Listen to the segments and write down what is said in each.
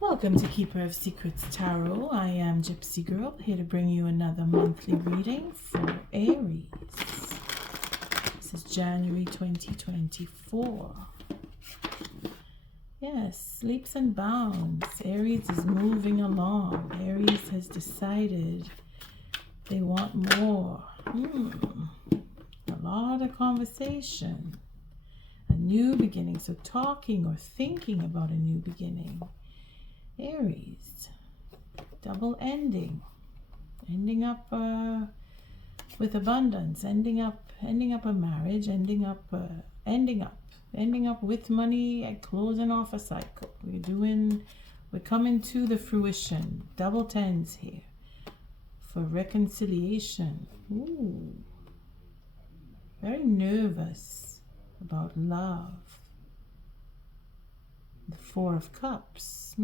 Welcome to Keeper of Secrets Tarot. I am Gypsy Girl, here to bring you another monthly reading for Aries. This is January 2024. Yes, leaps and bounds. Aries is moving along. Aries has decided they want more. A lot of conversation. A new beginning. So talking or thinking about a new beginning. Aries, double ending up with abundance, ending up a marriage, ending up with money and closing off a cycle. We're coming to the fruition. Double tens here for reconciliation. Ooh, very nervous about love. The Four of Cups,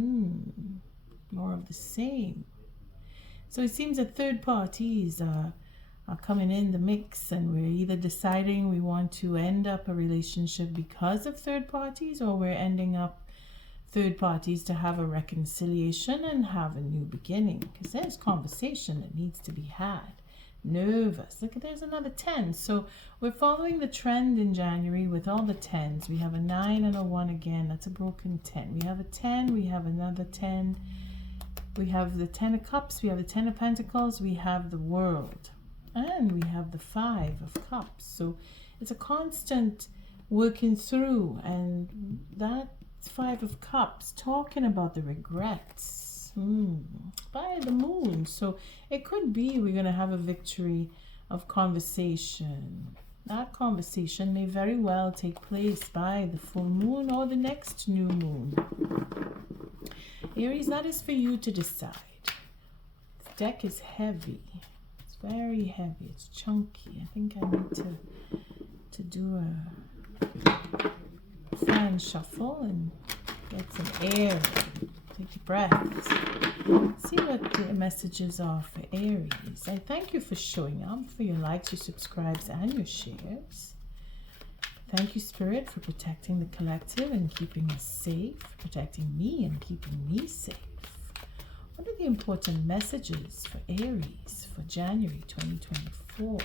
more of the same. So it seems that third parties are coming in the mix, and we're either deciding we want to end up a relationship because of third parties, or we're ending up third parties to have a reconciliation and have a new beginning, because there's conversation that needs to be had. Nervous. Look, there's another 10. So we're following the trend in January with all the 10s. We have a 9 and a 1 again. That's a broken 10. We have a 10. We have another 10. We have the 10 of Cups. We have the 10 of Pentacles. We have the World. And we have the 5 of Cups. So it's a constant working through. And that 5 of Cups, talking about the regrets. By the moon. So it could be we're going to have a victory of conversation. That conversation may very well take place by the full moon or the next new moon. Aries, that is for you to decide. This deck is heavy. It's very heavy. It's chunky. I think I need to do a fan shuffle and get some air. Take a breath. See what the messages are for Aries. I thank you for showing up, for your likes, your subscribes, and your shares. Thank you, Spirit, for protecting the collective and keeping us safe, protecting me and keeping me safe. What are the important messages for Aries for January 2024?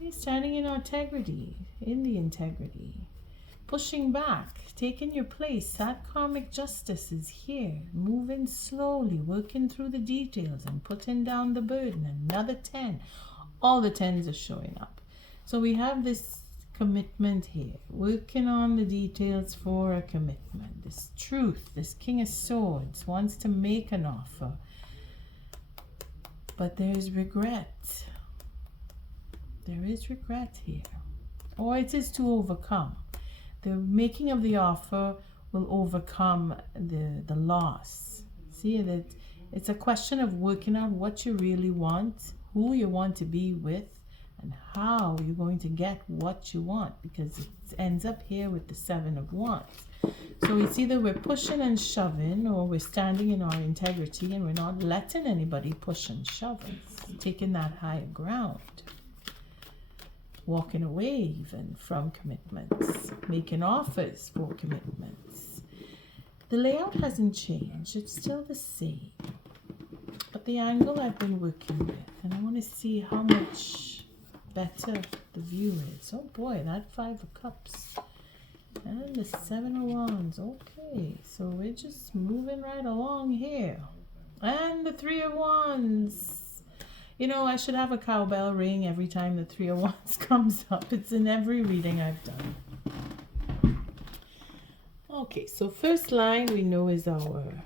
See, standing in our integrity, pushing back, taking your place. That karmic justice is here, moving slowly, working through the details and putting down the burden. Another 10. All the 10s are showing up. So we have this commitment here, working on the details for a commitment. This truth, this King of Swords wants to make an offer, but there's regret. There is regret here, or it is to overcome. The making of the offer will overcome the loss. See, that it's a question of working out what you really want, who you want to be with, and how you're going to get what you want, because it ends up here with the 7 of Wands. So it's either we're pushing and shoving, or we're standing in our integrity and we're not letting anybody push and shove us, taking that higher ground. Walking away even from commitments, making offers for commitments. The layout hasn't changed, it's still the same. But the angle I've been working with, and I want to see how much better the view is. Oh boy, that 5 of Cups. And the 7 of Wands. Okay, so we're just moving right along here. And the 3 of Wands. You know, I should have a cowbell ring every time the 3 of Wands comes up. It's in every reading I've done. Okay, so first line we know is our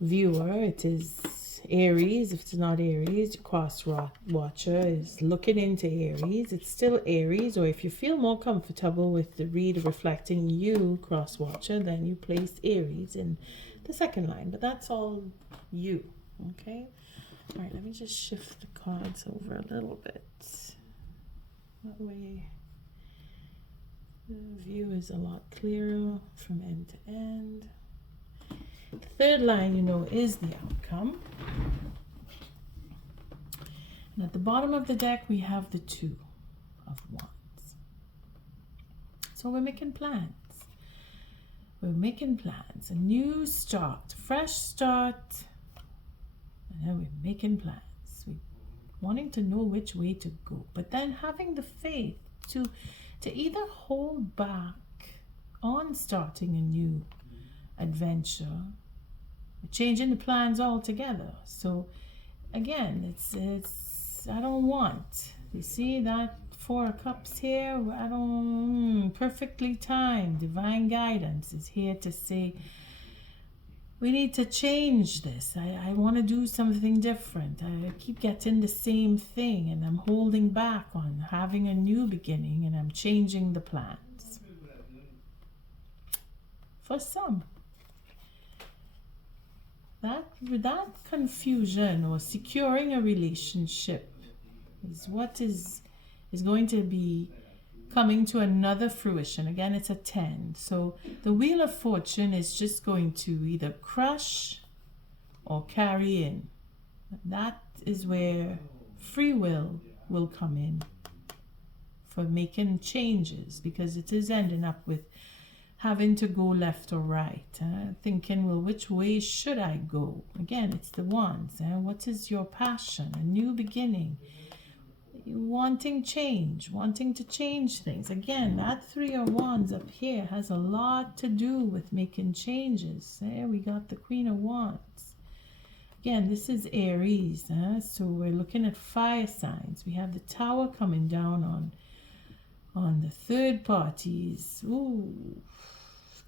viewer. It is Aries. If it's not Aries, cross watcher is looking into Aries. It's still Aries, or if you feel more comfortable with the read reflecting you, cross watcher, then you place Aries in the second line. But that's all you, okay? All right, let me just shift the cards over a little bit. That way the view is a lot clearer from end to end. The third line, you know, is the outcome. And at the bottom of the deck, we have the 2 of Wands. So we're making plans. We're making plans, a new start, fresh start, and then we're making plans. We're wanting to know which way to go, but then having the faith to either hold back on starting a new adventure, changing the plans altogether. So again, it's I don't want, you see that 4 of Cups here, I don't, perfectly timed, divine guidance is here to say, we need to change this. I want to do something different. I keep getting the same thing and I'm holding back on having a new beginning, and I'm changing the plans. For some, that confusion or securing a relationship is what is going to be coming to another fruition. Again, it's a 10. So the Wheel of Fortune is just going to either crush or carry in. That is where free will come in for making changes, because it is ending up with having to go left or right, thinking, well, which way should I go? Again, it's the Wands. What is your passion? A new beginning. Wanting change, wanting to change things. Again, that 3 of Wands up here has a lot to do with making changes. There we got the Queen of Wands. Again, this is Aries, so we're looking at fire signs. We have the Tower coming down on the third parties. Ooh,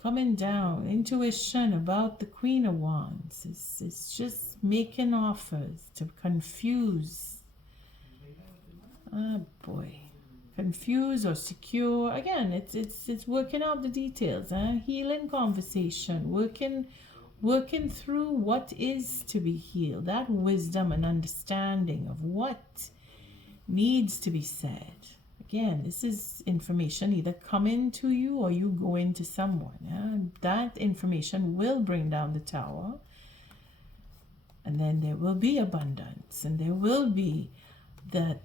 coming down. Intuition about the Queen of Wands. It's just making offers to confuse. Oh boy, confuse or secure. Again, it's working out the details. Healing conversation, working through what is to be healed. That wisdom and understanding of what needs to be said. Again, this is information either coming to you or you going to someone. That information will bring down the Tower, and then there will be abundance, and there will be that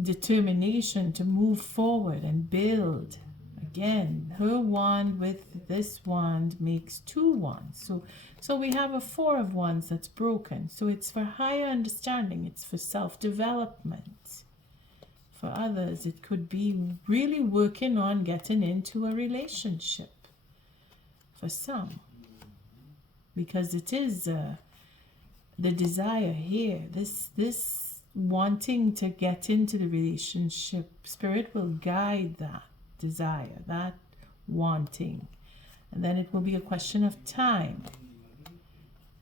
determination to move forward and build. Again, her wand with this wand makes 2 wands. So we have a 4 of Wands that's broken. So it's for higher understanding. It's for self-development. For others, it could be really working on getting into a relationship. For some, because it is the desire here, this wanting to get into the relationship, Spirit will guide that desire, that wanting, and then it will be a question of time.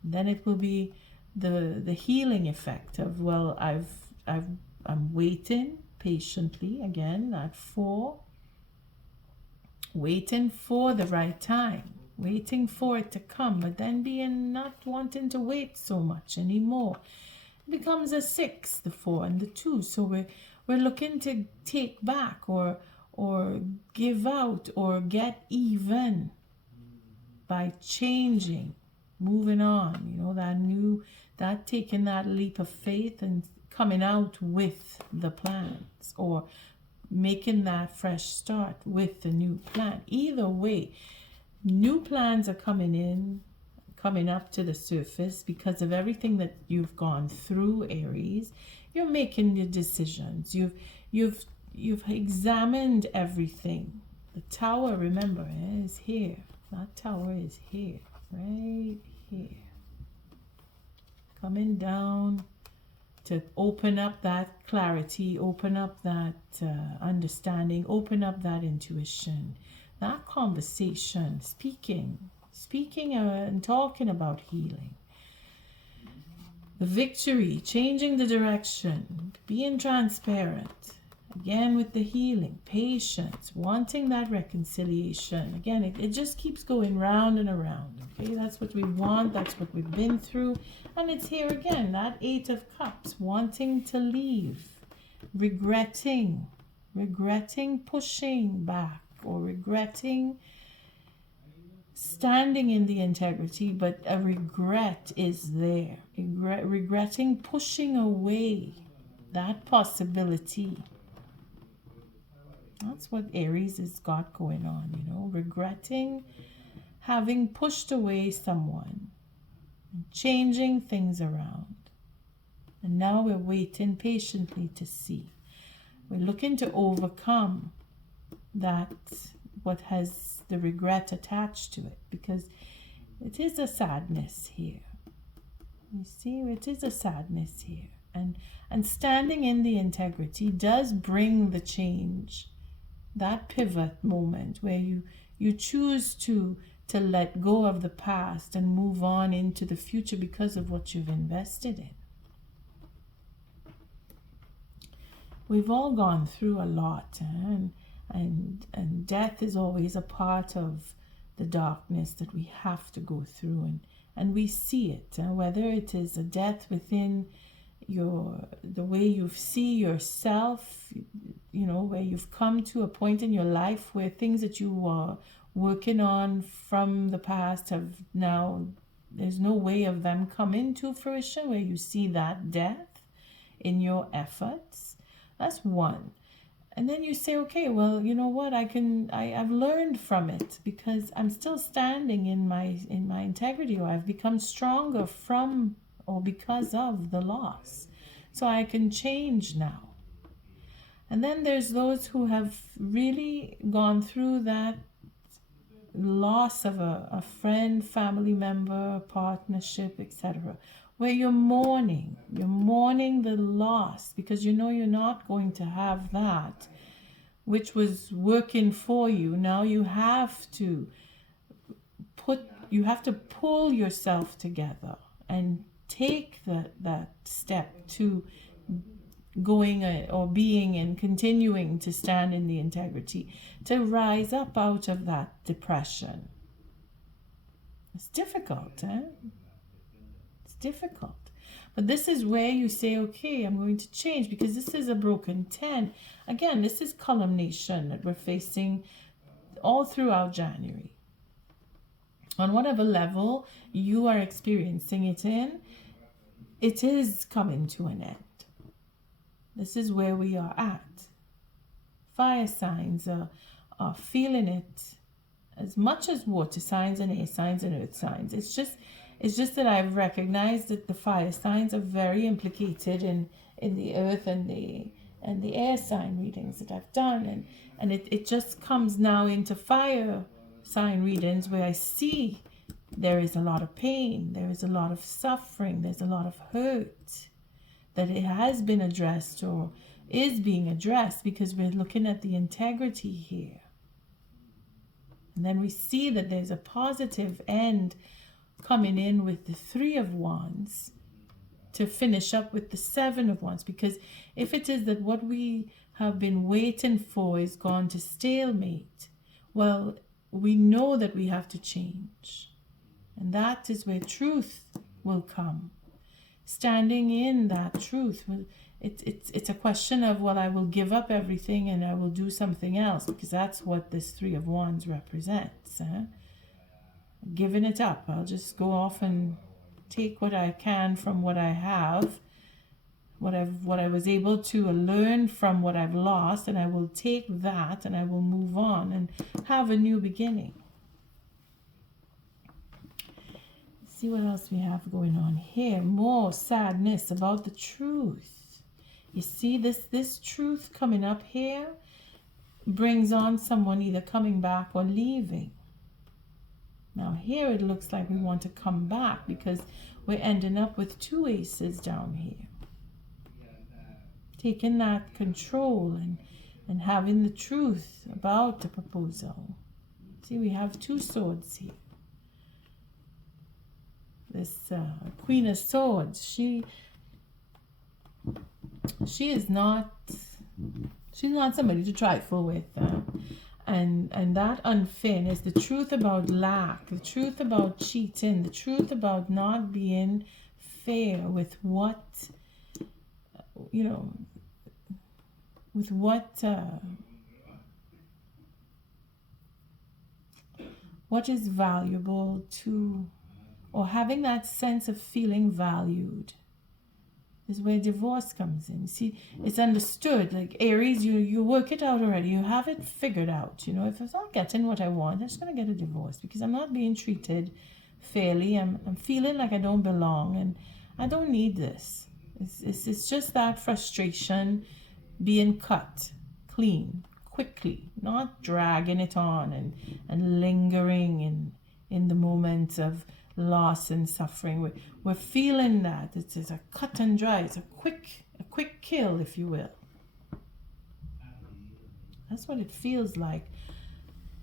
Then it will be the healing effect of, well, I'm waiting patiently. Again, that 4, waiting for the right time, waiting for it to come, but then being not wanting to wait so much anymore. It becomes a 6, the 4 and the 2. So we're looking to take back or give out or get even by changing, moving on, that taking that leap of faith and coming out with the plans, or making that fresh start with the new plan. Either way, new plans are coming up to the surface because of everything that you've gone through, Aries. You're making your decisions. You've examined everything. The Tower, remember, is here. That Tower is here, right here. Coming down to open up that clarity, open up that understanding, open up that intuition, that conversation, speaking and talking about healing. The victory, changing the direction, being transparent. Again, with the healing, patience, wanting that reconciliation. Again, it just keeps going round and around. Okay, that's what we want. That's what we've been through. And it's here again, that 8 of Cups, wanting to leave, regretting, pushing back, or regretting standing in the integrity, but a regret is there. Regretting pushing away that possibility That's what Aries has got going on, you know, regretting having pushed away someone, changing things around. And now we're waiting patiently to see. We're looking to overcome that, what has the regret attached to it, because it is a sadness here. You see, it is a sadness here. And standing in the integrity does bring the change, that pivot moment where you choose to let go of the past and move on into the future because of what you've invested in. We've all gone through a lot, and death is always a part of the darkness that we have to go through, and we see it, whether it is a death within the way you see yourself, you know, where you've come to a point in your life where things that you were working on from the past have now, there's no way of them coming to fruition, where you see that death in your efforts. That's one. And then you say, okay, well, you know what, I've learned from it because I'm still standing in my integrity, or I've become stronger from or because of the loss. So I can change now. And then there's those who have really gone through that loss of a friend, family member, partnership, etc., where you're mourning the loss, because you know you're not going to have that which was working for you. Now you have to pull yourself together and take that step to going or being and continuing to stand in the integrity, to rise up out of that depression. It's difficult, It's difficult. But this is where you say, okay, I'm going to change, because this is a broken 10. Again, this is culmination that we're facing all throughout January. On whatever level you are experiencing it in, it is coming to an end. This is where we are at. Fire signs are feeling it as much as water signs and air signs and earth signs. It's just that I've recognized that the fire signs are very implicated in the earth and the air sign readings that I've done. And it just comes now into fire sign readings where I see there is a lot of pain, there is a lot of suffering, there's a lot of hurt, that it has been addressed or is being addressed, because we're looking at the integrity here. And then we see that there's a positive end coming in with the 3 of Wands to finish up with the 7 of Wands, because if it is that what we have been waiting for is gone to stalemate, well, we know that we have to change, and that is where truth will come. Standing in that truth, it's a question of, well, I will give up everything and I will do something else, because that's what this 3 of Wands represents. Giving it up. I'll just go off and take what I can from what I have, what I was able to learn from what I've lost, and I will take that and I will move on and have a new beginning. See what else we have going on here. More sadness about the truth. You see this truth coming up here brings on someone either coming back or leaving. Now here it looks like we want to come back, because we're ending up with 2 aces down here. Taking that control and having the truth about the proposal. See, we have 2 swords here. This Queen of Swords, she's not somebody to trifle with, and that unfairness, the truth about lack, the truth about cheating, the truth about not being fair with what, you know, with what is valuable to, or having that sense of feeling valued. is where divorce comes in. See, it's understood. Like Aries, you work it out already. You have it figured out. You know, if I'm not getting what I want, I'm just gonna get a divorce because I'm not being treated fairly. I'm feeling like I don't belong, and I don't need this. It's just that frustration being cut clean quickly, not dragging it on and lingering in the moment of loss and suffering. We're feeling that it's a cut and dry. It's a quick kill, if you will. That's what it feels like,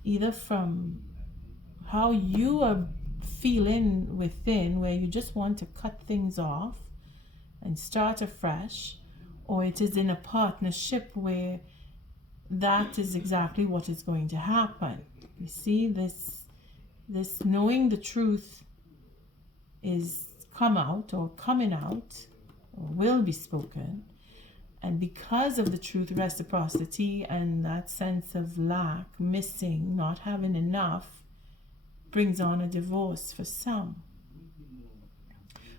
either from how you are feeling within, where you just want to cut things off and start afresh, or it is in a partnership where that is exactly what is going to happen. You see, this knowing the truth is coming out or will be spoken, and because of the truth, reciprocity and that sense of lack, missing, not having enough, brings on a divorce for some.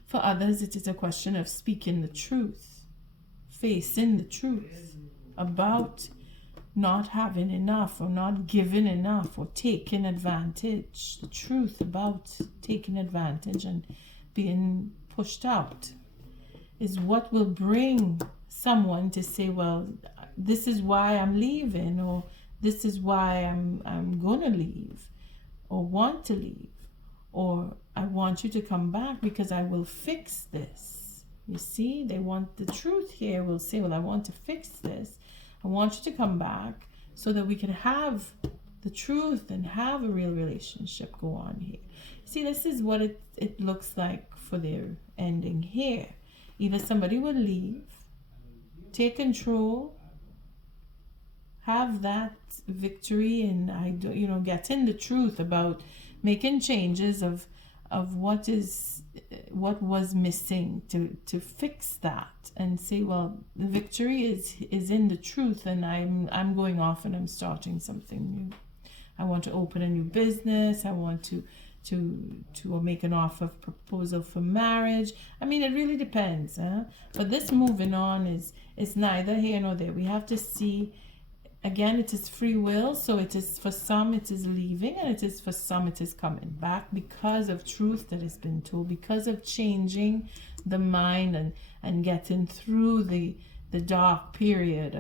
For others, it is a question of speaking the truth, facing the truth about not having enough or not giving enough or taking advantage. The truth about taking advantage and being pushed out is what will bring someone to say, well, this is why I'm leaving, or this is why I'm gonna leave, or want to leave, or I want you to come back because I will fix this. You see, they want the truth here. Will say, well, I want to fix this. I want you to come back so that we can have the truth and have a real relationship go on here. See, this is what it looks like for their ending here. Either somebody will leave, take control, have that victory, and getting the truth about making changes of what was missing to fix that, and say, well, the victory is in the truth, and I'm going off and I'm starting something new. I want to open a new business. I want to make an offer of proposal for marriage. I mean, it really depends, huh? But this moving on is neither here nor there. We have to see, again, it is free will. So it is, for some it is leaving, and it is for some it is coming back because of truth that has been told, because of changing the mind and getting through the dark period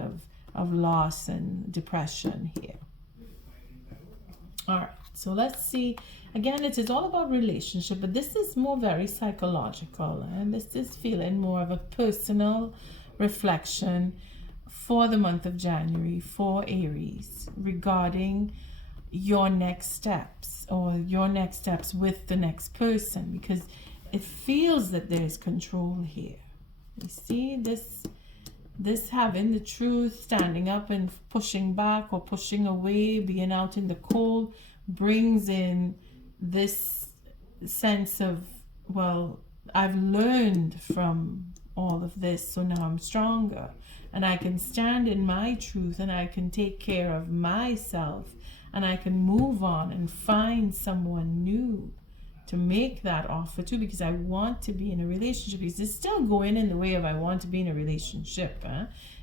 of loss and depression here. All right, so let's see. Again, it is all about relationship, but this is more very psychological, and this is feeling more of a personal reflection for the month of January for Aries regarding your next steps, or your next steps with the next person, because it feels that there's control here. You see, this having the truth, standing up and pushing back or pushing away, being out in the cold, brings in this sense of, well, I've learned from all of this, so now I'm stronger, and I can stand in my truth, and I can take care of myself, and I can move on and find someone new to make that offer to, because I want to be in a relationship. Because it's still going in the way of I want to be in a relationship.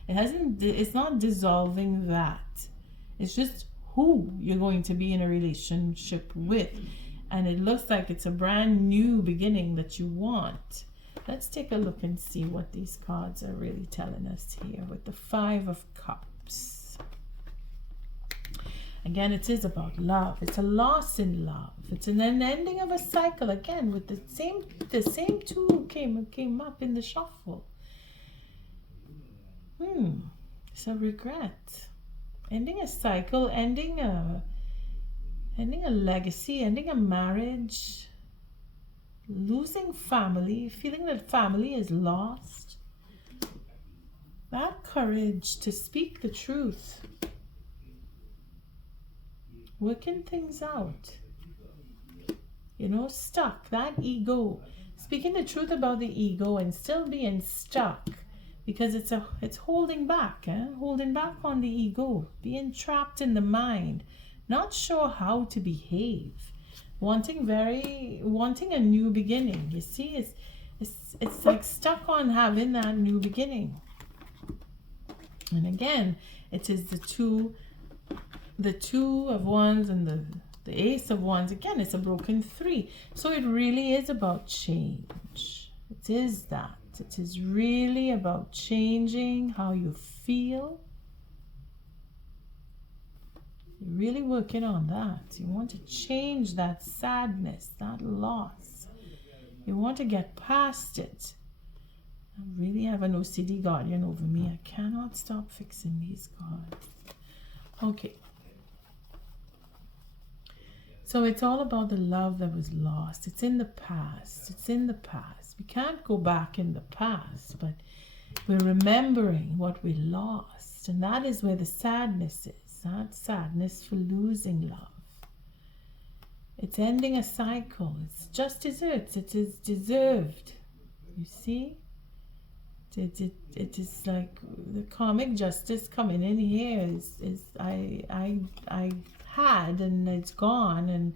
It's not dissolving that. It's just who you're going to be in a relationship with. And it looks like it's a brand new beginning that you want. Let's take a look and see what these cards are really telling us here with the Five of Cups. Again, it is about love. It's a loss in love. It's an ending of a cycle. Again, with the same two came up in the shuffle. It's a regret. Ending a cycle, ending a legacy, ending a marriage, losing family, feeling that family is lost. That courage to speak the truth. Working things out, stuck, that ego, speaking the truth about the ego and still being stuck because it's holding back on the ego, being trapped in the mind, not sure how to behave, wanting a new beginning. You see, It's like stuck on having that new beginning. And again, it is the two of wands and the ace of wands. Again, it's a broken 3. So it really is about change. It is that. It is really about changing how you feel. You're really working on that. You want to change that sadness, that loss. You want to get past it. I really have an OCD guardian over me. I cannot stop fixing these cards. Okay. So it's all about the love that was lost. It's in the past. It's in the past. We can't go back in the past, but we're remembering what we lost. And that is where the sadness is. That sadness for losing love. It's ending a cycle. It's just desserts. It is deserved. You see? It is like the karmic justice coming in here is I had and it's gone and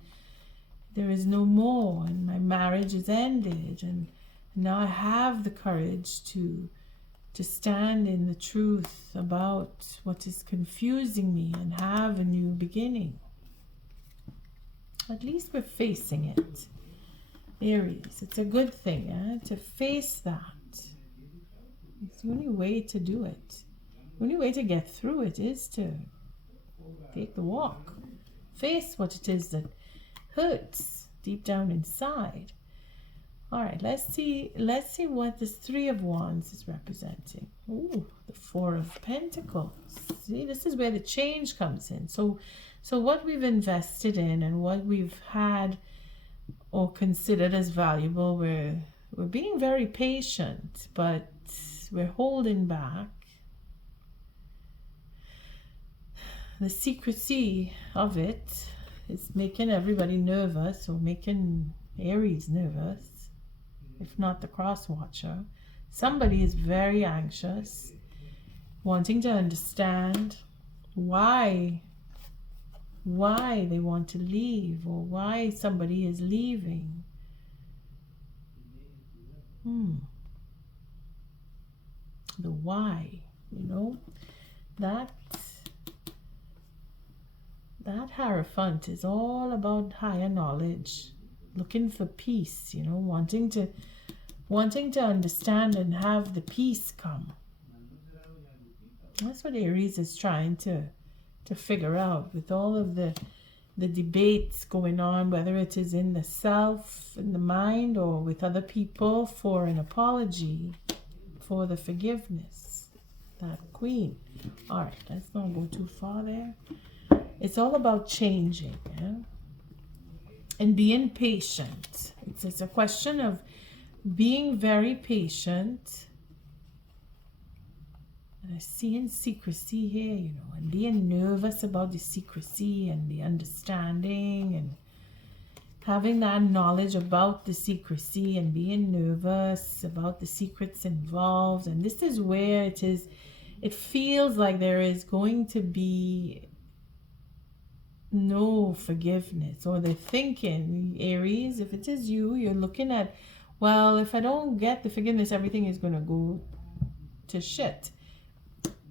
there is no more and my marriage is ended and now I have the courage to stand in the truth about what is confusing me and have a new beginning. At least we're facing it. Aries, it's a good thing to face that. It's the only way to do it. The only way to get through it is to take the walk. Face what it is that hurts deep down inside. All right, let's see what this 3 of Wands is representing. Ooh, the 4 of Pentacles. See, this is where the change comes in. So what we've invested in and what we've had or considered as valuable, we're being very patient, but we're holding back. The secrecy of it is making everybody nervous, or making Aries nervous, if not the cross watcher. Somebody is very anxious, wanting to understand why they want to leave, or why somebody is leaving. The why, that Hierophant is all about higher knowledge, looking for peace, wanting to understand and have the peace come. That's what Aries is trying to figure out with all of the debates going on, whether it is in the self, in the mind, or with other people, for an apology, for the forgiveness. That Queen. All right, let's not go too far there. It's all about changing, and being patient. It's a question of being very patient. And I see in secrecy here, and being nervous about the secrecy and the understanding and having that knowledge about the secrecy and being nervous about the secrets involved. And this is where it feels like there is going to be no forgiveness, or they're thinking, Aries, if it is you're looking at, well, if I don't get the forgiveness, everything is going to go to shit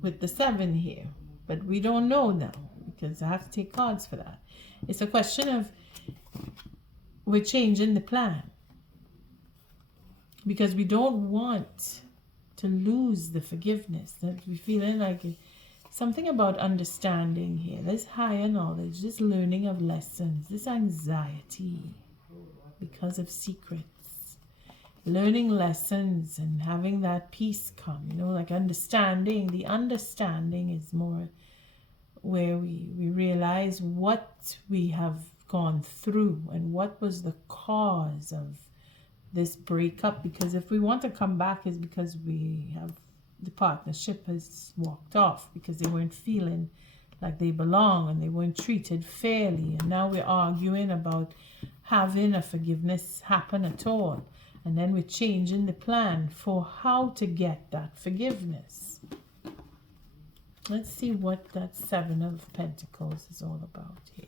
with the 7 here. But we don't know now, because I have to take cards for that. It's a question of we're changing the plan, because we don't want to lose the forgiveness. That we're feeling like something about understanding here, this higher knowledge, this learning of lessons, this anxiety because of secrets, learning lessons and having that peace come, like understanding. The understanding is more where we realize what we have gone through and what was the cause of this breakup. Because if we want to come back, is because the partnership has walked off, because they weren't feeling like they belong and they weren't treated fairly, and now we're arguing about having a forgiveness happen at all, and then we're changing the plan for how to get that forgiveness. Let's see what that 7 of Pentacles is all about here.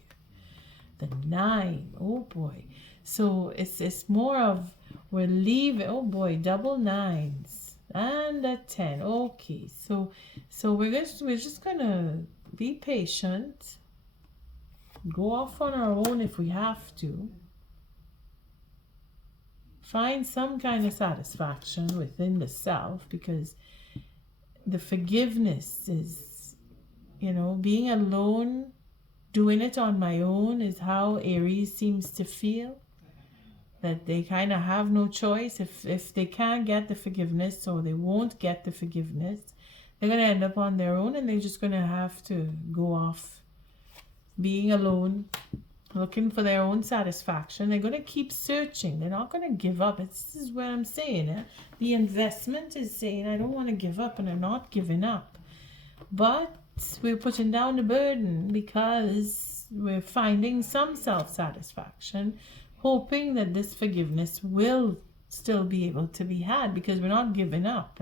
The 9, oh boy. So it's more of We're leaving. Oh boy, double nines and a 10. Okay, so we're just gonna be patient. Go off on our own if we have to. Find some kind of satisfaction within the self, because the forgiveness is, you know, being alone, doing it on my own is how Aries seems to feel. That they kind of have no choice. If they can't get the forgiveness, or they won't get the forgiveness, they're going to end up on their own, and they're just going to have to go off being alone, looking for their own satisfaction. They're going to keep searching. They're not going to give up. This is what I'm saying. The investment is saying, I don't want to give up, and they're not giving up. But we're putting down the burden because we're finding some self-satisfaction, hoping that this forgiveness will still be able to be had, because we're not giving up.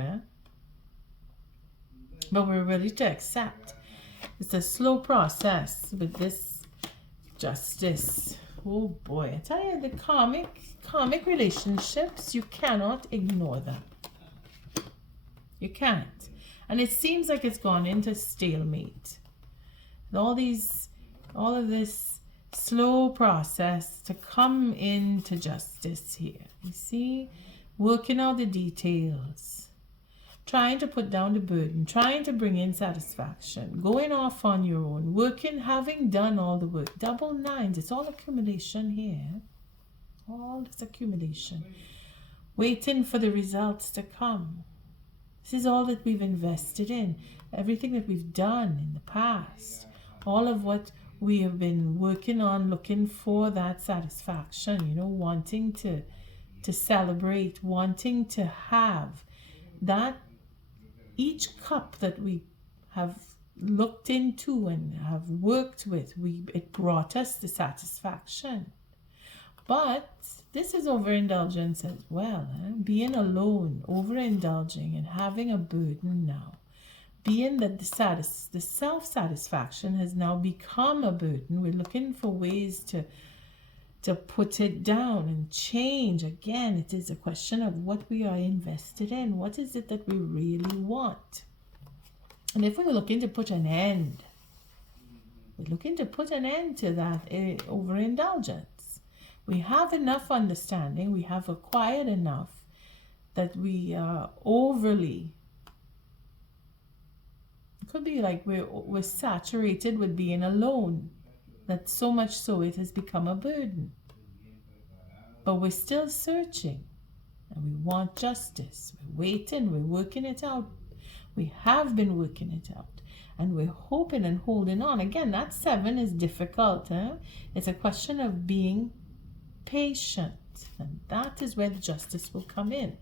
But we're ready to accept. It's a slow process with this justice. Oh boy, I tell you, the karmic relationships, you cannot ignore them. You can't. And it seems like it's gone into stalemate. And all of this slow process to come into justice here. You see, working out the details, trying to put down the burden, trying to bring in satisfaction, going off on your own, working, having done all the work. Double nines, it's all accumulation here. All this accumulation. Waiting for the results to come. This is all that we've invested in. Everything that we've done in the past. All of what we have been working on, looking for that satisfaction, you know, wanting to celebrate, wanting to have that. Each cup that we have looked into and have worked with, it brought us the satisfaction. But this is overindulgence as well. Being alone, overindulging, and having a burden now. Being that the self-satisfaction has now become a burden. We're looking for ways to put it down and change. Again, it is a question of what we are invested in. What is it that we really want? And if we're looking to put an end, we're looking to put an end to that overindulgence. We have enough understanding, we have acquired enough that we are overly, it could be like we're saturated with being alone, that so much so it has become a burden. But we're still searching, and we want justice. We're waiting, we're working it out. We have been working it out, and we're hoping and holding on. Again, that 7 is difficult. It's a question of being patient, and that is where the justice will come in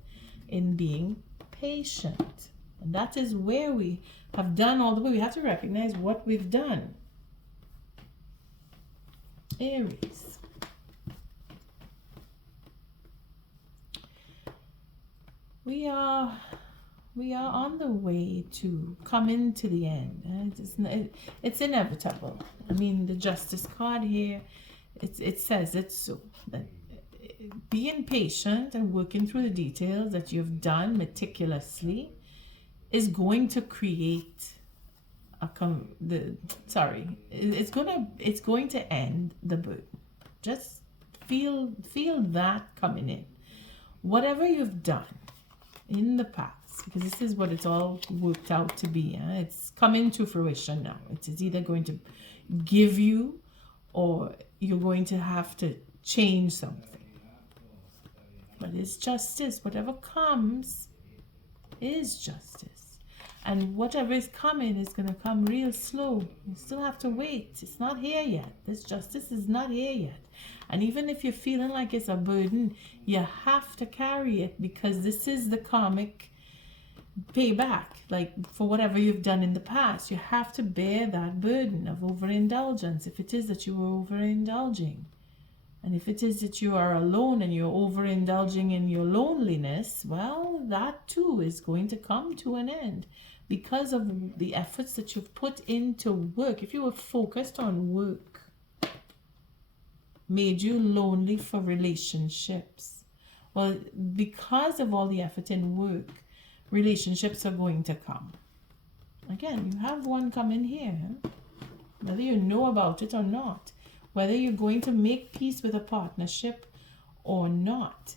being patient. And that is where we have done all the way. We have to recognize what we've done. Aries. We are on the way to coming to the end. It's inevitable. I mean, the justice card here, it says it so. That being patient and working through the details that you've done meticulously is going to create it's going to end the burden. Just feel that coming in. Whatever you've done in the past, because this is what it's all worked out to be. It's coming to fruition now. It is either going to give you, or you're going to have to change something. But it's justice. Whatever comes is justice. And whatever is coming is going to come real slow. You still have to wait. It's not here yet. This justice is not here yet. And even if you're feeling like it's a burden, you have to carry it, because this is the karmic payback. Like, for whatever you've done in the past, you have to bear that burden of overindulgence. If it is that you were overindulging, and if it is that you are alone and you're overindulging in your loneliness, well, that too is going to come to an end because of the efforts that you've put into work. If you were focused on work, made you lonely for relationships, Well, because of all the effort and work, relationships are going to come. Again, you have one coming here, whether you know about it or not, whether you're going to make peace with a partnership or not.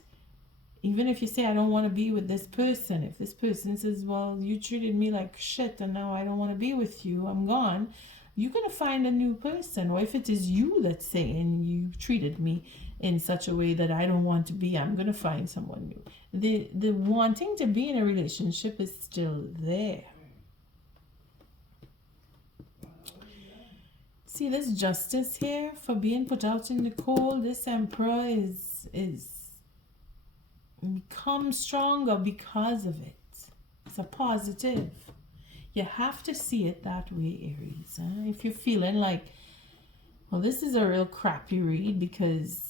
Even if you say, I don't want to be with this person, if this person says, well, you treated me like shit and now I don't want to be with you, I'm gone, you're going to find a new person. Or if it is you that's saying, you treated me in such a way that I don't want to be, I'm going to find someone new. The wanting to be in a relationship is still there. See this justice here for being put out in the cold. This Emperor is become stronger because of it. It's a positive. You have to see it that way, Aries. If you're feeling like, well, this is a real crappy read because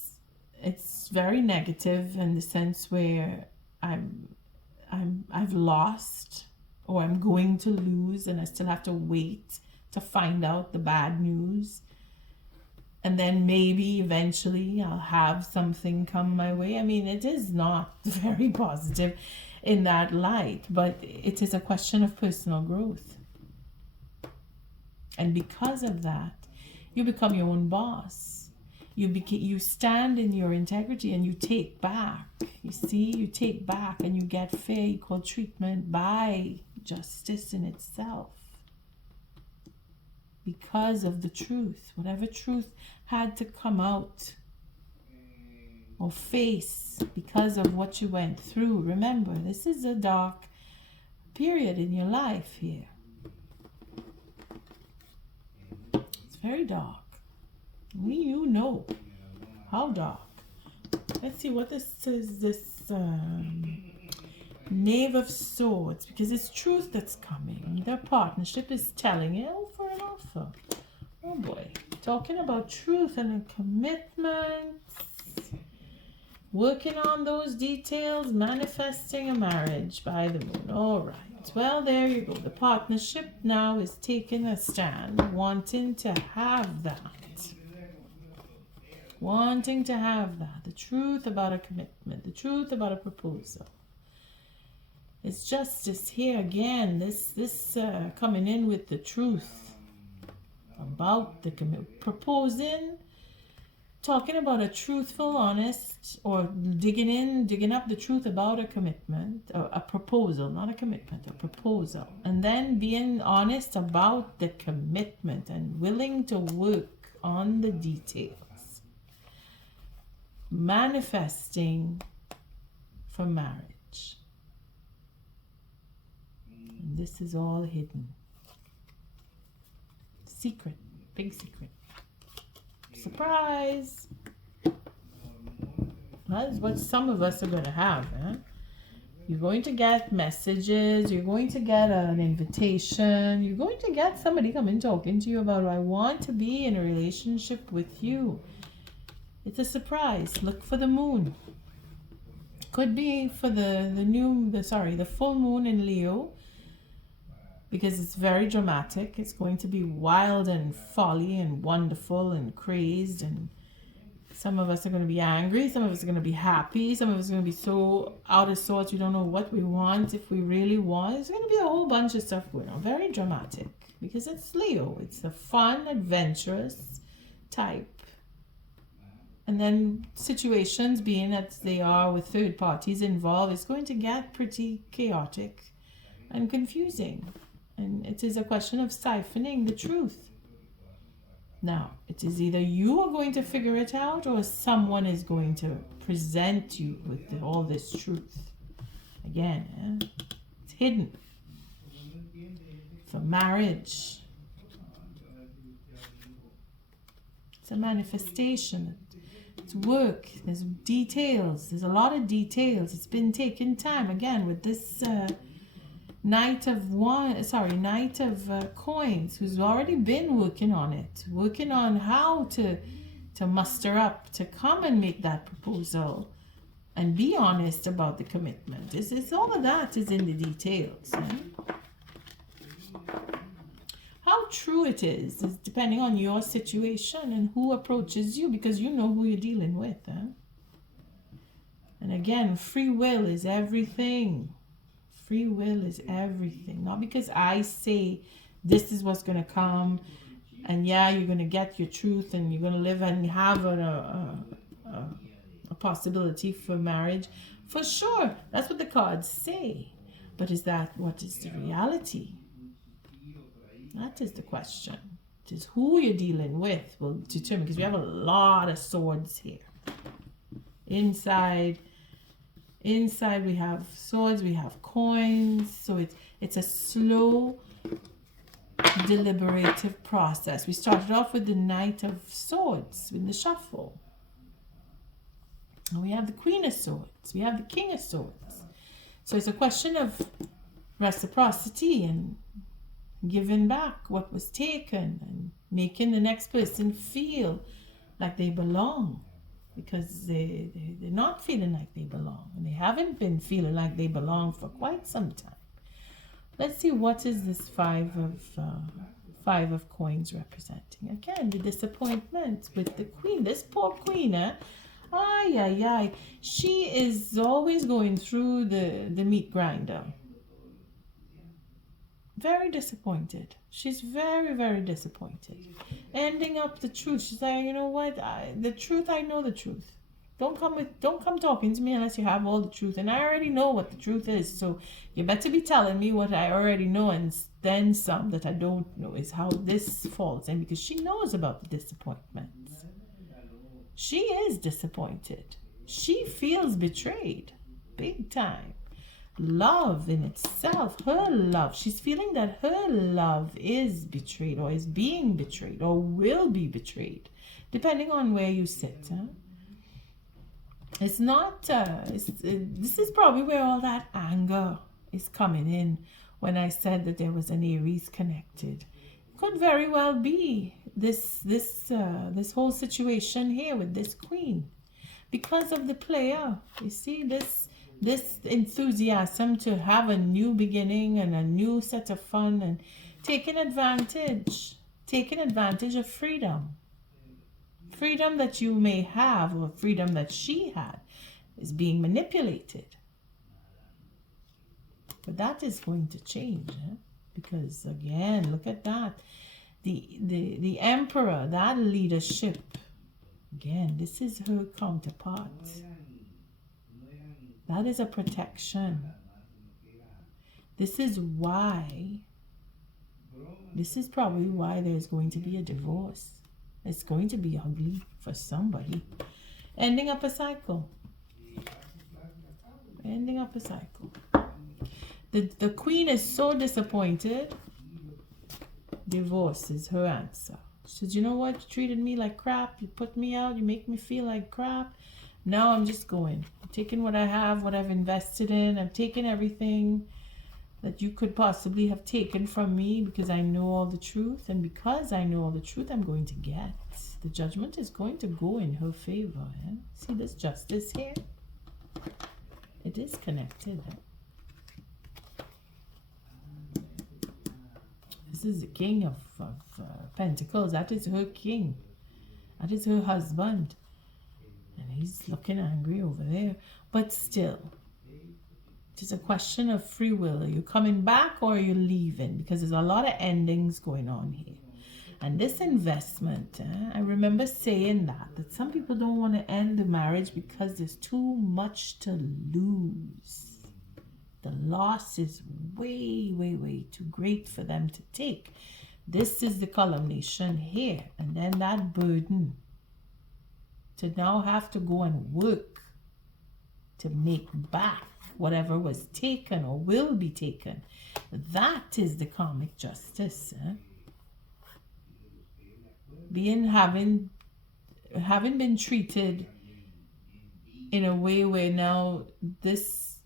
it's very negative in the sense where I've lost or I'm going to lose and I still have to wait to find out the bad news. And then maybe eventually I'll have something come my way. I mean, it is not very positive in that light, but it is a question of personal growth. And because of that, you become your own boss. You stand in your integrity and you take back. You see, you take back and you get fair, equal treatment by justice in itself. Because of the truth, whatever truth had to come out or face because of what you went through. Remember, this is a dark period in your life here. It's very dark. Only you know how dark. Let's see what this is. This Knave of Swords, because it's truth that's coming. Their partnership is telling you, oh, for an offer. Oh boy. Talking about truth and a commitment. Working on those details. Manifesting a marriage by the moon. All right. Well, there you go. The partnership now is taking a stand. Wanting to have that. Wanting to have that. The truth about a commitment. The truth about a proposal. It's justice here again. This coming in with the truth about the proposing, talking about a truthful, honest, or digging up the truth about a commitment, or a proposal, not a commitment, a proposal, and then being honest about the commitment and willing to work on the details, manifesting for marriage. And this is all hidden. Secret. Big secret. Surprise! That is what some of us are going to have. You're going to get messages. You're going to get an invitation. You're going to get somebody coming talking to you about, I want to be in a relationship with you. It's a surprise. Look for the moon. Could be for the full moon in Leo. Because it's very dramatic. It's going to be wild and folly and wonderful and crazed. And some of us are going to be angry. Some of us are going to be happy. Some of us are going to be so out of sorts we don't know what we want, if we really want. There's going to be a whole bunch of stuff going on. Very dramatic. Because it's Leo. It's the fun, adventurous type. And then situations, being that they are with third parties involved, it's going to get pretty chaotic and confusing. And it is a question of siphoning the truth. Now, it is either you are going to figure it out or someone is going to present you with all this truth. Again, it's hidden. For marriage. It's a manifestation. It's work. There's details. There's a lot of details. It's been taking time. Again, with this... Knight of Coins, who's already been working on it, working on how to muster up to come and make that proposal and be honest about the commitment. It's all of that is in the details. How true it is depending on your situation and who approaches you, because you know who you're dealing with. And And again, free will is everything. Free will is everything. Not because I say this is what's going to come, and yeah, you're going to get your truth, and you're going to live and have a possibility for marriage. For sure, that's what the cards say. But is that what is the reality? That is the question. It is who you're dealing with will determine, because we have a lot of swords here. Inside we have swords, we have coins. So it's a slow, deliberative process. We started off with the Knight of Swords in the shuffle. And we have the Queen of Swords. We have the King of Swords. So it's a question of reciprocity and giving back what was taken and making the next person feel like they belong, because they're not feeling like they belong, and they haven't been feeling like they belong for quite some time. Let's see, what is this five of coins representing? Again, the disappointment with the queen. This poor queen, she is always going through the meat grinder. Very disappointed. She's very, very disappointed. Ending up the truth. She's like, you know what? The truth, I know the truth. Don't come talking to me unless you have all the truth. And I already know what the truth is. So you better be telling me what I already know, and then some that I don't know, is how this falls in, because she knows about the disappointments. She is disappointed. She feels betrayed. Big time. Love in itself, her love, she's feeling that her love is betrayed, or is being betrayed, or will be betrayed, depending on where you sit. It's not, this is probably where all that anger is coming in. When I said that there was an Aries connected, could very well be this whole situation here with this queen, because of the player. You see, this enthusiasm to have a new beginning and a new set of fun, and taking advantage of freedom that you may have, or freedom that she had, is being manipulated. But that is going to change, because again, look at that, the emperor, that leadership. Again, this is her counterpart. That is a protection. This is probably why there's going to be a divorce. It's going to be ugly for somebody. Ending up a cycle. The queen is so disappointed. Divorce is her answer. She says, you know what? You treated me like crap. You put me out. You make me feel like crap. Now I'm just going. I'm taking what I have, what I've invested in. I'm taking everything that you could possibly have taken from me, because I know all the truth. And because I know all the truth, I'm going to get. The judgment is going to go in her favor. See this justice here? It is connected. This is the king of pentacles. That is her king. That is her husband. And he's looking angry over there. But still, it is a question of free will. Are you coming back, or are you leaving? Because there's a lot of endings going on here. And this investment, I remember saying that some people don't want to end the marriage because there's too much to lose. The loss is way, way, way too great for them to take. This is the culmination here. And then that burden to now have to go and work to make back whatever was taken or will be taken. That is the karmic justice. Having been treated in a way where now this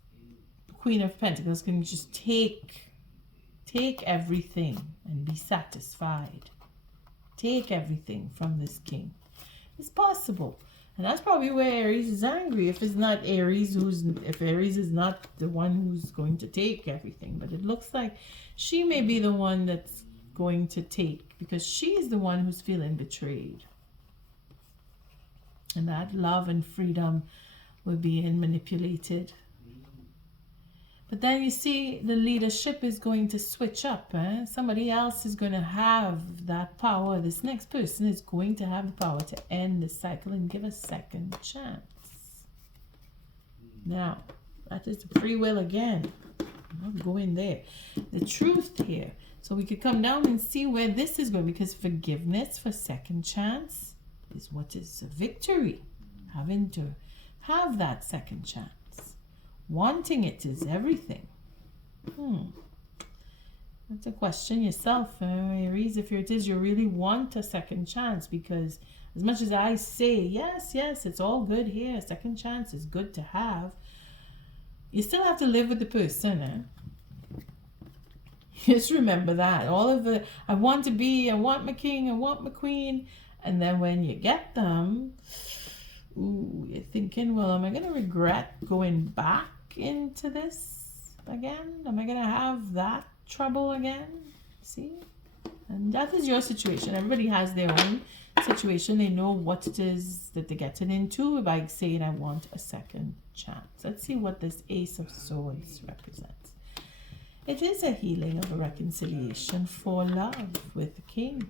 Queen of Pentacles can just take everything and be satisfied. Take everything from this king. It's possible. And that's probably where Aries is angry. If it's not Aries, if Aries is not the one who's going to take everything. But it looks like she may be the one that's going to take, because she's the one who's feeling betrayed. And that love and freedom we're being manipulated. But then you see the leadership is going to switch up. Somebody else is going to have that power. This next person is going to have the power to end the cycle and give a second chance. Now, that is the free will again. I'm not going there. The truth here. So we could come down and see where this is going, because forgiveness for second chance is what is a victory. Having to have that second chance. Wanting it is everything. That's a question yourself, Aries, if it is you really want a second chance, because as much as I say, yes, it's all good here, second chance is good to have, you still have to live with the person. Just remember that. All of the, I want my king, I want my queen, and then when you get them, you're thinking, well, am I going to regret going back into this again? Am I going to have that trouble again? See? And that is your situation. Everybody has their own situation. They know what it is that they're getting into by saying, I want a second chance. Let's see what this Ace of Swords represents. It is a healing of a reconciliation for love with the king,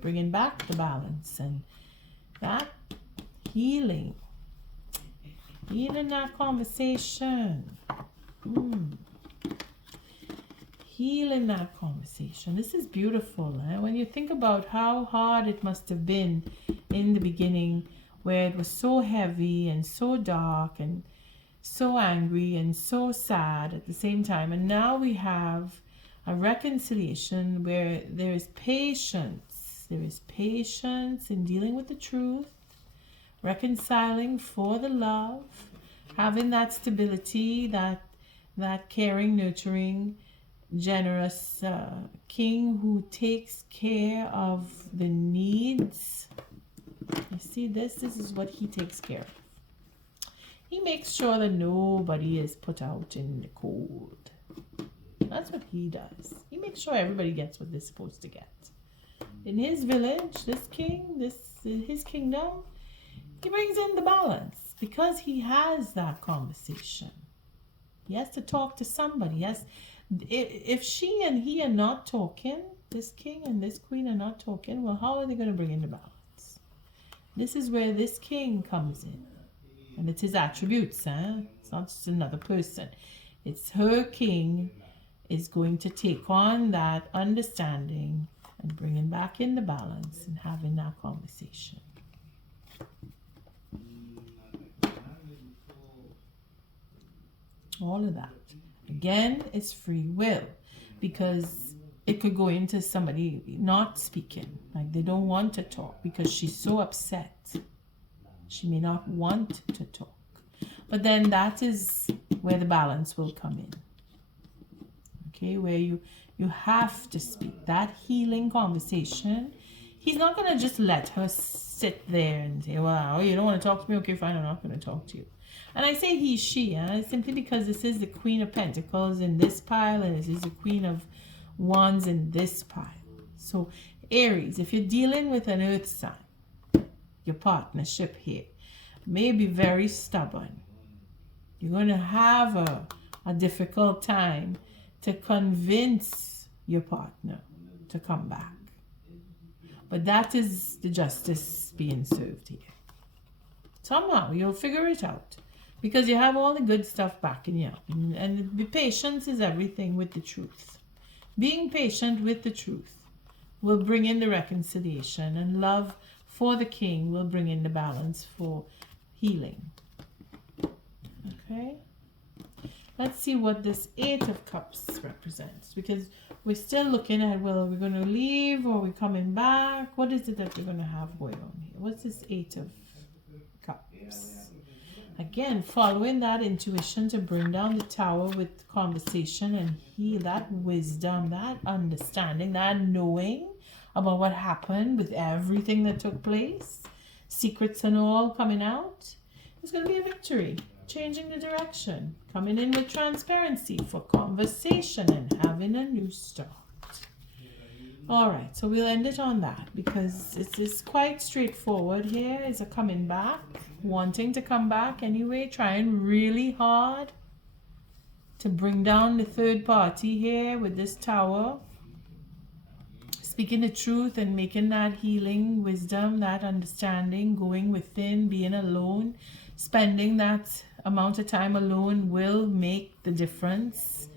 bringing back the balance, and that healing that conversation, healing that conversation. This is beautiful. When you think about how hard it must have been in the beginning, where it was so heavy and so dark and so angry and so sad at the same time, and now we have a reconciliation where there is patience. There is patience in dealing with the truth, reconciling for the love, having that stability, that caring, nurturing, generous king who takes care of the needs. You see this is what he takes care of. He makes sure that nobody is put out in the cold. That's what he does. He makes sure everybody gets what they're supposed to get. In his village, this king, his kingdom, he brings in the balance because he has that conversation. He has to talk to somebody. Yes, if she and he are not talking, this king and this queen are not talking, well, how are they going to bring in the balance? This is where this king comes in. And it's his attributes. It's not just another person. It's her king is going to take on that understanding and bringing back in the balance and having that conversation. All of that. Again, it's free will, because it could go into somebody not speaking, like they don't want to talk because she's so upset. She may not want to talk. But then that is where the balance will come in. Okay, where you have to speak. That healing conversation. He's not going to just let her sit there and say, well, you don't want to talk to me? Okay, fine, I'm not going to talk to you. And I say he, she, simply because this is the Queen of Pentacles in this pile, and this is the Queen of Wands in this pile. So, Aries, if you're dealing with an earth sign, your partnership here may be very stubborn. You're going to have a difficult time to convince your partner to come back. But that is the justice being served here. Somehow you'll figure it out, because you have all the good stuff backing you up. And patience is everything with the truth. Being patient with the truth will bring in the reconciliation, and love for the king will bring in the balance for healing. Okay? Let's see what this Eight of Cups represents, because we're still looking at, well, are we going to leave or are we coming back? What is it that we're going to have going on here? What's this Eight of Cups? Again, following that intuition to bring down the Tower with conversation and heal, that wisdom, that understanding, that knowing about what happened with everything that took place, secrets and all coming out. It's going to be a victory, changing the direction, coming in with transparency for conversation and having a new start. All right, so we'll end it on that because it's quite straightforward here. Is a coming back, wanting to come back anyway, trying really hard to bring down the third party here with this tower. Speaking the truth and making that healing, wisdom, that understanding, going within, being alone, spending that amount of time alone will make the difference.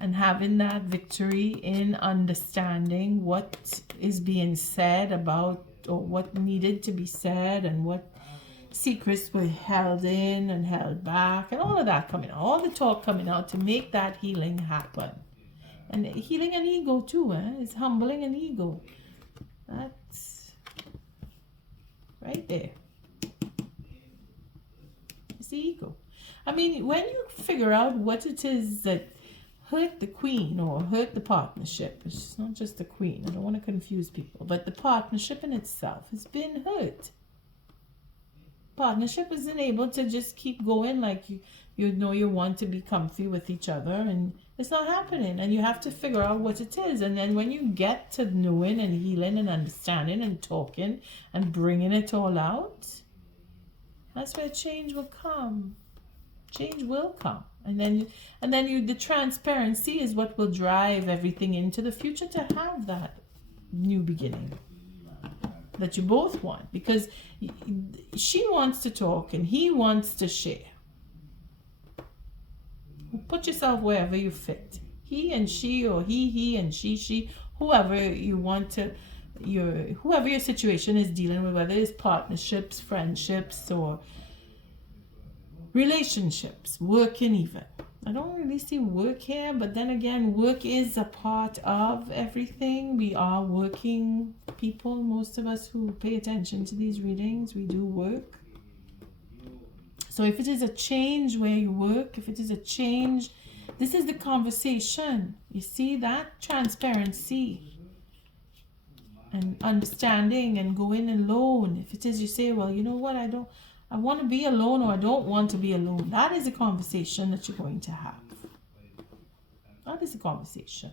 And having that victory in understanding what is being said about, or what needed to be said, and what secrets were held in and held back, and all of that coming out, all the talk coming out to make that healing happen. And healing an ego too, is humbling an ego. That's right there. It's the ego. I mean, when you figure out what it is that hurt the queen or hurt the partnership, it's not just the queen, I don't want to confuse people, but the partnership in itself has been hurt. Partnership isn't able to just keep going like you know you want to be comfy with each other, and it's not happening, and you have to figure out what it is. And then when you get to knowing and healing and understanding and talking and bringing it all out, that's where change will come. Change will come. And then the transparency is what will drive everything into the future to have that new beginning that you both want, because she wants to talk and he wants to share. Put yourself wherever you fit. He and she, or he and she, whoever you want to, whoever your situation is dealing with, whether it's partnerships, friendships, or relationships, working even. I don't really see work here, but then again, work is a part of everything. We are working people. Most of us who pay attention to these readings, we do work. So if it is a change where you work, if it is a change, this is the conversation. You see that transparency and understanding and going alone. If it is you say, well, you know what, I want to be alone, or I don't want to be alone. That is a conversation that you're going to have. That is a conversation.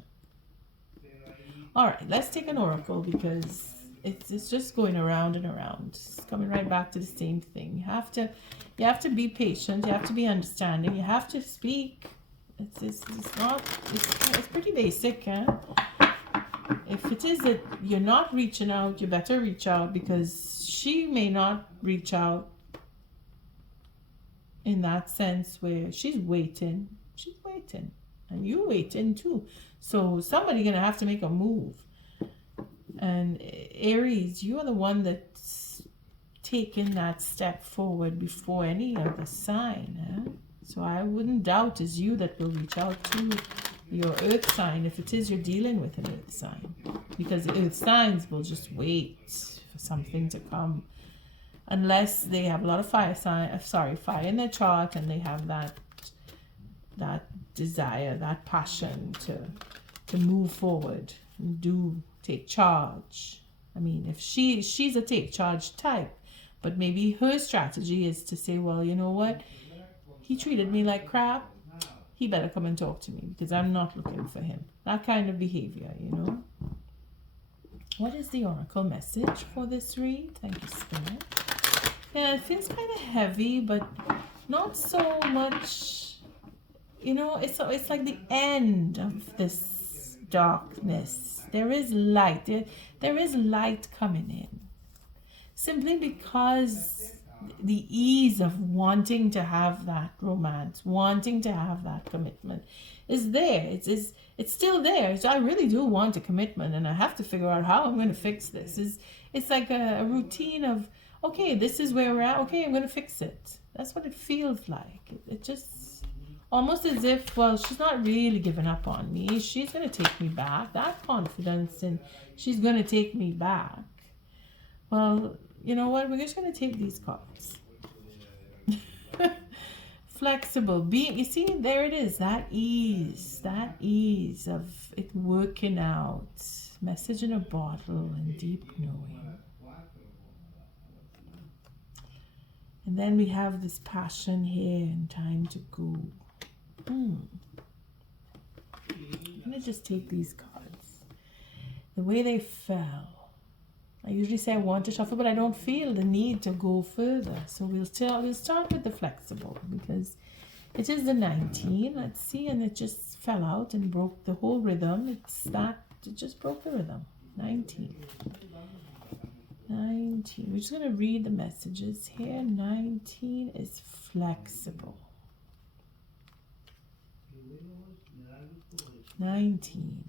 All right, let's take an oracle because it's just going around and around. It's coming right back to the same thing. You have to be patient. You have to be understanding. You have to speak. It's pretty basic, huh? If it is that you're not reaching out, you better reach out, because she may not reach out in that sense where she's waiting, and you waiting too. So somebody gonna have to make a move. And Aries, you are the one that's taking that step forward before any other sign. So I wouldn't doubt it's you that will reach out to your earth sign if it is you're dealing with an earth sign, because the earth signs will just wait for something to come. Unless they have a lot of fire in their chart, and they have that desire, that passion to move forward and take charge. I mean, if she's a take charge type, but maybe her strategy is to say, well, you know what? He treated me like crap. He better come and talk to me because I'm not looking for him. That kind of behavior, you know. What is the oracle message for this read? Thank you, Spirit. Yeah, it feels kind of heavy, but not so much, you know, it's like the end of this darkness. There is light. There is light coming in. Simply because the ease of wanting to have that romance, wanting to have that commitment is there. It's still there. So I really do want a commitment, and I have to figure out how I'm going to fix this. It's like a routine of, okay, this is where we're at. Okay, I'm going to fix it. That's what it feels like. It just almost as if, well, she's not really giving up on me. She's going to take me back. That confidence, and she's going to take me back. Well, you know what? We're just going to take these cards. Flexible. You see, there it is. That ease of it working out. Message in a bottle and deep knowing. And then we have this passion here and time to go. I'm going to just take these cards. the way they fell. I usually say I want to shuffle, but I don't feel the need to go further. So we'll start with the flexible because it is the 19. Let's see, and it just fell out and broke the whole rhythm. It just broke the rhythm. 19. 19. We're just going to read the messages here. 19 is flexible. 19.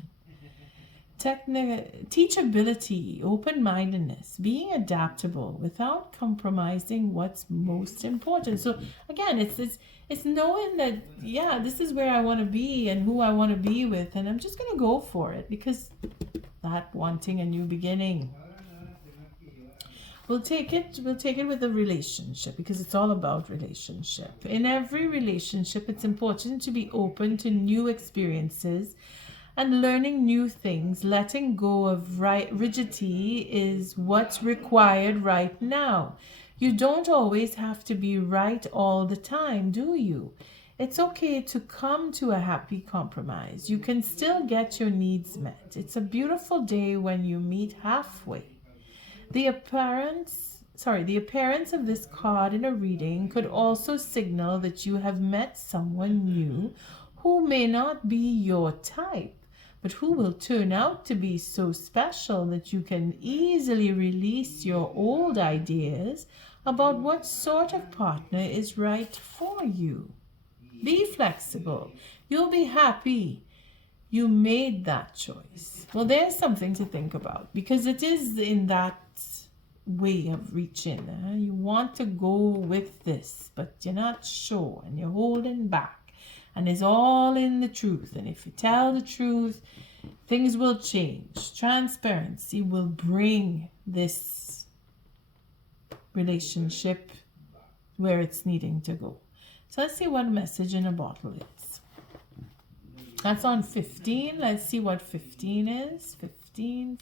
Teachability, open-mindedness, being adaptable without compromising what's most important. So again, it's knowing that, yeah, this is where I want to be and who I want to be with, and I'm just going to go for it because that wanting a new beginning. We'll take it with a relationship because it's all about relationship. In every relationship, it's important to be open to new experiences and learning new things. Letting go of rigidity is what's required right now. You don't always have to be right all the time, do you? It's okay to come to a happy compromise. You can still get your needs met. It's a beautiful day when you meet halfway. The appearance of this card in a reading could also signal that you have met someone new who may not be your type, but who will turn out to be so special that you can easily release your old ideas about what sort of partner is right for you. Be flexible. You'll be happy you made that choice. Well, there's something to think about because it is in that way of reaching. You want to go with this, but you're not sure and you're holding back. And it's all in the truth. And if you tell the truth, things will change. Transparency will bring this relationship where it's needing to go. So let's see what a message in a bottle is. That's on 15. Let's see what 15 is. 15.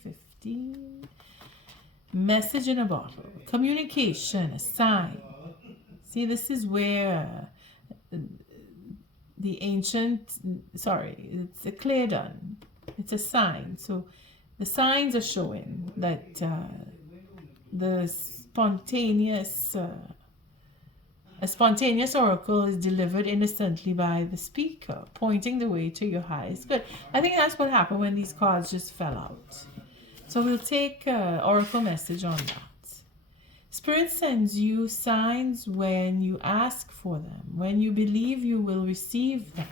Message in a bottle. Communication, a sign. See, this is where it's a clear done. It's a sign. So the signs are showing that a spontaneous oracle is delivered innocently by the speaker, pointing the way to your highest good. I think that's what happened when these cards just fell out. So we'll take oracle message on that. Spirit sends you signs when you ask for them, when you believe you will receive them,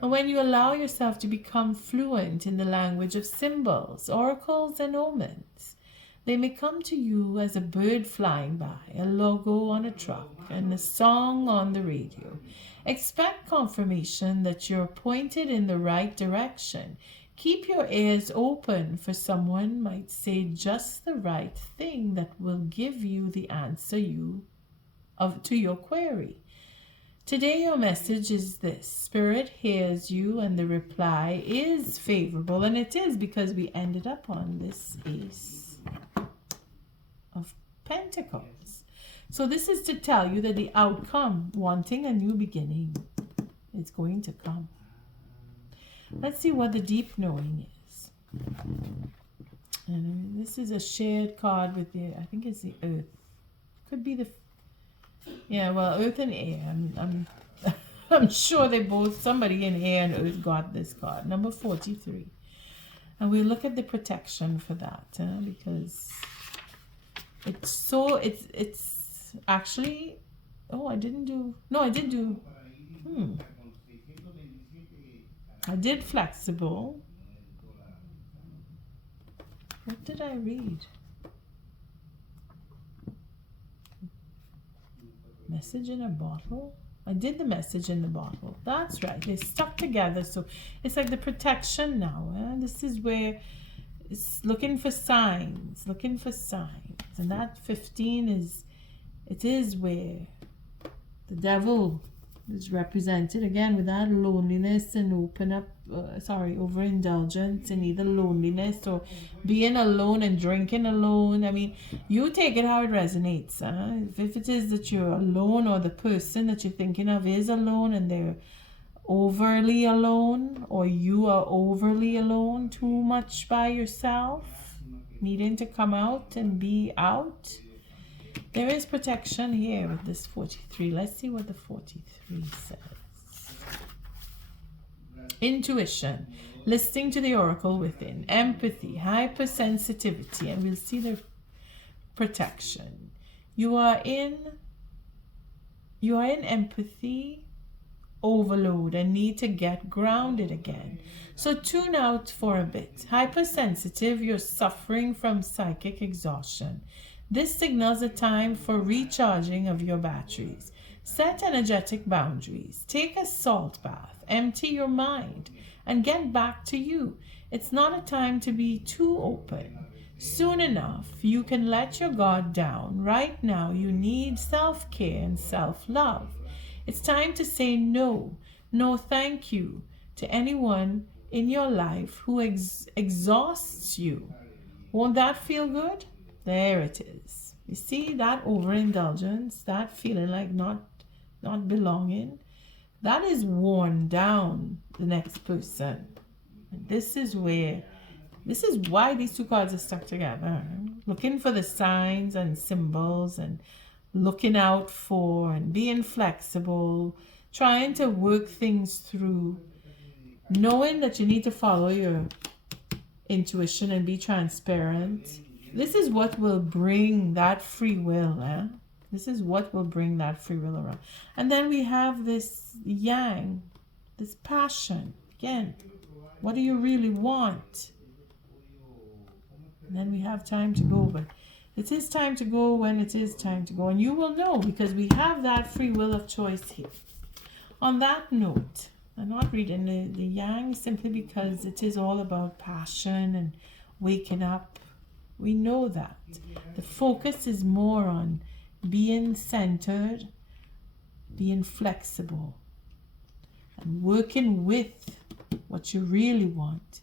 and when you allow yourself to become fluent in the language of symbols, oracles, and omens. They may come to you as a bird flying by, a logo on a truck, and a song on the radio. Expect confirmation that you're pointed in the right direction. Keep your ears open, for someone might say just the right thing that will give you the answer to your query. Today your message is this. Spirit hears you and the reply is favorable, and it is because we ended up on this Ace of Pentacles. So this is to tell you that the outcome, wanting a new beginning, is going to come. Let's see what the deep knowing is. And this is a shared card with I think it's the Earth. Could be Earth and Air. I'm sure somebody in Air and Earth got this card. Number 43. And we look at the protection for that, because it's actually, I did do I did flexible. What did I read? Message in a bottle? I did the message in the bottle. That's right. They're stuck together. So it's like the protection now. This is where it's looking for signs. And that 15 is where the devil is represented again with that loneliness and overindulgence and either loneliness or being alone and drinking alone. I mean, you take it how it resonates. If it is that you're alone or the person that you're thinking of is alone and they're overly alone, or you are overly alone, too much by yourself, needing to come out and be out. There is protection here with this 43. Let's see what the 43 says. Intuition, listening to the oracle within, empathy, hypersensitivity, and we'll see the protection. You are in empathy overload and need to get grounded again. So tune out for a bit. Hypersensitive, you're suffering from psychic exhaustion. This signals a time for recharging of your batteries. Set energetic boundaries. Take a salt bath. Empty your mind and get back to you. It's not a time to be too open. Soon enough, you can let your guard down. Right now, you need self-care and self-love. It's time to say no, no thank you to anyone in your life who exhausts you. Won't that feel good? There it is. You see that overindulgence, that feeling like not belonging, that is worn down the next person. And this is why these two cards are stuck together. Looking for the signs and symbols and looking out for and being flexible, trying to work things through, knowing that you need to follow your intuition and be transparent. This is what will bring that free will. This is what will bring that free will around. And then we have this yang, this passion. Again, what do you really want? And then we have time to go, but it is time to go when it is time to go. And you will know because we have that free will of choice here. On that note, I'm not reading the yang simply because it is all about passion and waking up. We know that. The focus is more on being centered, being flexible, and working with what you really want.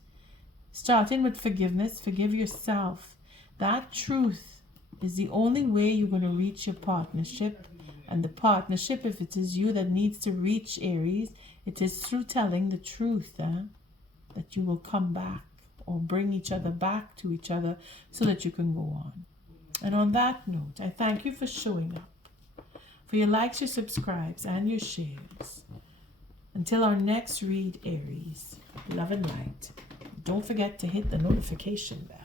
Starting with forgiveness, forgive yourself. That truth is the only way you're going to reach your partnership. And the partnership, if it is you that needs to reach Aries, it is through telling the truth that you will come back or bring each other back to each other so that you can go on. And on that note, I thank you for showing up, for your likes, your subscribes, and your shares. Until our next read, Aries, love and light. Don't forget to hit the notification bell.